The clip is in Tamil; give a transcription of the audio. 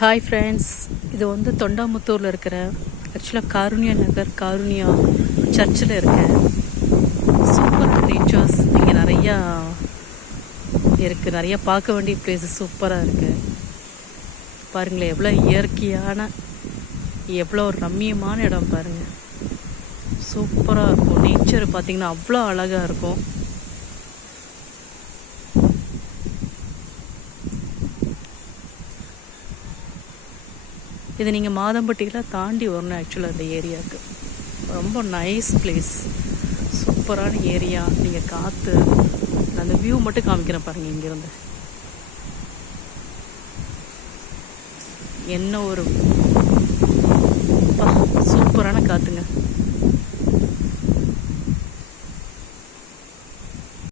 ஹாய் ஃப்ரெண்ட்ஸ், இது வந்து தொண்டாமுத்தூரில் இருக்கிற ஆக்சுவலாக காருண்யா நகர் காருண்யா சர்ச்சில் இருக்கேன். சூப்பரான நேச்சர்ஸ் இங்கே நிறையா இருக்குது. நிறையா பார்க்க வேண்டிய பிளேஸஸ் சூப்பராக இருக்குது. பாருங்களேன், எவ்வளோ இயற்கையான எவ்வளோ ஒரு ரம்மியமான இடம் பாருங்கள். சூப்பராக இருக்கும். நேச்சர் பார்த்திங்கன்னா அவ்வளோ அழகாக இருக்கும். இது நீங்கள் மாதம்பட்டியில் தாண்டி வரணும். ஆக்சுவலாக இந்த ஏரியாவுக்கு ரொம்ப நைஸ் பிளேஸ், சூப்பரான ஏரியா. நீங்கள் காற்று, நான் அந்த வியூ மட்டும் காமிக்கிறேன் பாருங்கள். இங்கேருந்து என்ன ஒரு சூப்பரான காற்றுங்க.